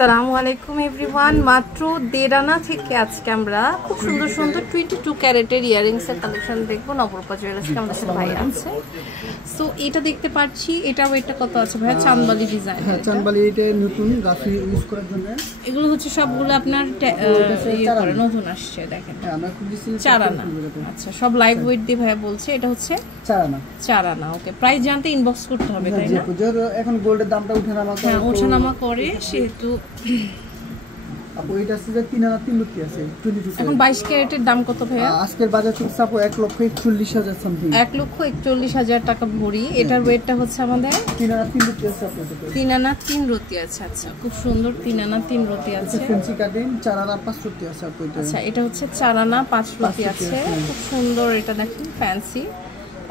আসসালামু আলাইকুম এভরিওয়ান। মাত্র 1.5 আনা থেকে আজকে আমরা খুব সুন্দর সুন্দর 22 ক্যারেটের ইয়ারিংস এর কালেকশন দেখবো। নবরূপা জুয়েলার্স কে আমাদের সাথে ভাই আছে। সো এটা দেখতে পাচ্ছি, এটা ওয়েটটা কত আছে ভাই? চাঁদবালি ডিজাইন। হ্যাঁ, চাঁদবালি এটা নতুন রাফি ইউজ করার জন্য। এগুলো হচ্ছে সবগুলো আপনার ইয়ে করে নতুন আসছে, দেখেন। হ্যাঁ, আমরা খুব বেশি 4 আনা। আচ্ছা, সব লাইভ ওয়েট দিয়ে ভাই বলছে। এটা হচ্ছে 4 আনা। 4 আনা। ওকে, প্রাইস জানতে ইনবক্স করতে হবে, তাই না? যেহেতু এখন গোল্ডের দামটা ওঠানামা করে। হ্যাঁ, ওঠানামা করে, সেহেতু আপু এটা আছে যে 3 আনা 3 লক্ষ আছে 22। এখন 22 ক্যারেটের দাম কত ভাইয়া? আজকের বাজার চলছে আপু 1,41,000 সামথিং। 1,41,000 টাকা ভরি। এটার ওয়েটটা হচ্ছে আমাদের 3 আনা 3 লক্ষ আছে আপনাদের। 3 আনা 3 রতি আছে। আচ্ছা, খুব সুন্দর 3 আনা 3 রতি আছে। ফেন্সি কাটিং 4 আনা 5 রতি আছে আপু এটা। আচ্ছা, এটা হচ্ছে 4 আনা 5 রতি আছে। খুব সুন্দর, এটা দেখুন, ফ্যান্সি,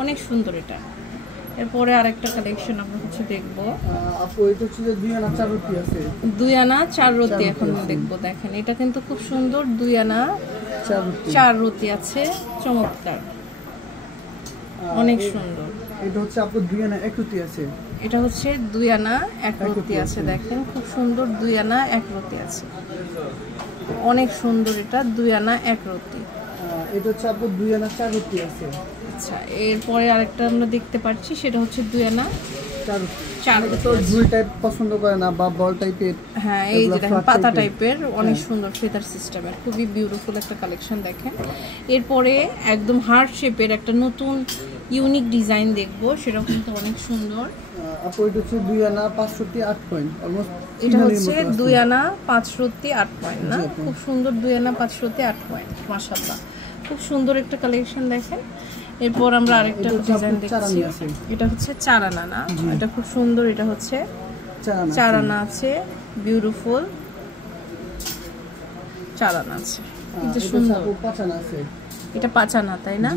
অনেক সুন্দর এটা। এরপরে আরেকটা কালেকশন আমরা হচ্ছে দেখব। আপু এটা হচ্ছে যে 2 আনা 4 রতি আছে। 2 আনা 4 রতি এখন দেখব। দেখেন, এটা কিন্তু খুব সুন্দর। 2 আনা 4 রতি আছে, চমৎকার, অনেক সুন্দর। এটা হচ্ছে আপু 2 আনা 1 রতি আছে। এটা হচ্ছে 2 আনা 1 রতি আছে। দেখেন, খুব সুন্দর, 2 আনা 1 রতি আছে, অনেক সুন্দর। এটা 2 আনা 1 রতি। এটা হচ্ছে আপু 2 আনা 4 রতি আছে। আচ্ছা, এরপরে আরেকটা আমরা দেখতে পাচ্ছি, সেটা হচ্ছে 2 আনা 4 রতি। তো জুল টাইপ পছন্দ করে না বা বল টাইপের। হ্যাঁ, এই যে দেখেন, পাতা টাইপের, অনেক সুন্দর ফেদার সিস্টেমের, খুবই বিউটিফুল একটা কালেকশন। দেখেন, এরপরে একদম হার্ট শেপের একটা নতুন ইউনিক ডিজাইন দেখবো, সেটাও কিন্তু অনেক সুন্দর। আপু এটা হচ্ছে 2 আনা 5 রতি 8 পয়েন্ট, অলমোস্ট। এটা হচ্ছে 2 আনা 5 রতি 8 পয়েন্ট না? খুব সুন্দর, 2 আনা 5 রতি 8 পয়েন্ট, মাশাআল্লাহ, খুব সুন্দর একটা কালেকশন। দেখেন, এরপর আমরা আরেকটা ডিজাইন দেখছি। এটা হচ্ছে 4 আনা না? এটা খুব সুন্দর। এটা হচ্ছে 4 আনা আছে, বিউটিফুল 4 আনা আছে, কিন্তু সুন্দর। 5 আনা আছে। এটা 5 আনা, তাই না?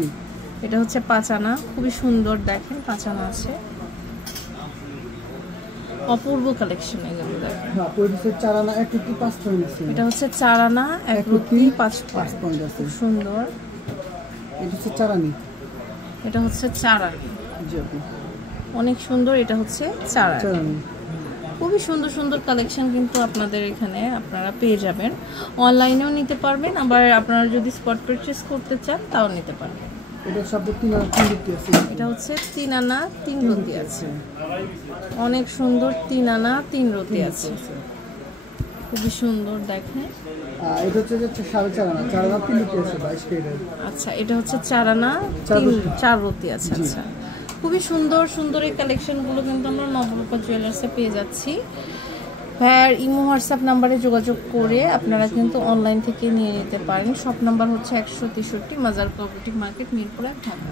এটা হচ্ছে 5 আনা, খুবই সুন্দর। দেখেন, 5 আনা আছে, অপূর্ব কালেকশন এগুলো। দেখেন, হ্যাঁ, আপু এটা হচ্ছে 4 আনা 1 রতি 5 পয়েন্ট আছে। এটা হচ্ছে 4 আনা 1 রতি 5 পয়েন্ট আছে, সুন্দর। এটা হচ্ছে 4 আনি। এটা হচ্ছে 4 আনি, জি আপু, অনেক সুন্দর। এটা হচ্ছে 4 আনি। আনি। খুবই সুন্দর সুন্দর কালেকশন কিন্তু আপনাদের এখানে আপনারা পেয়ে যাবেন। অনলাইনেও নিতে পারবেন, আবার আপনারা যদি স্পট পারচেজ করতে চান তাও নিতে পারবেন। এটা সব 3 আনা 3 রতি আছে। এটা হচ্ছে 3 আনা 3 রতি আছে, অনেক সুন্দর। 3 আনা 3 রতি আছে, খুবই সুন্দর। দেখেন, এটা হচ্ছে যে 4.5 আনা 4 আনা 3 রতি আছে 22 ক্যারেট। আচ্ছা, এটা হচ্ছে 4 আনা 4 রতি আছে। আচ্ছা, খুবই সুন্দর সুন্দর এই কালেকশনগুলো কিন্তু আমরা নবরূপা জুয়েলার্সে পেয়ে যাচ্ছি। ভাইয়ার ইমো হোয়াটসঅ্যাপ নাম্বারে যোগাযোগ করে আপনারা কিন্তু অনলাইন থেকে নিয়ে নিতে পারেন। শপ নাম্বার হচ্ছে 163 মাজার কোঅপারেটিভ মার্কেট, মিরপুর 1, ঢাকা।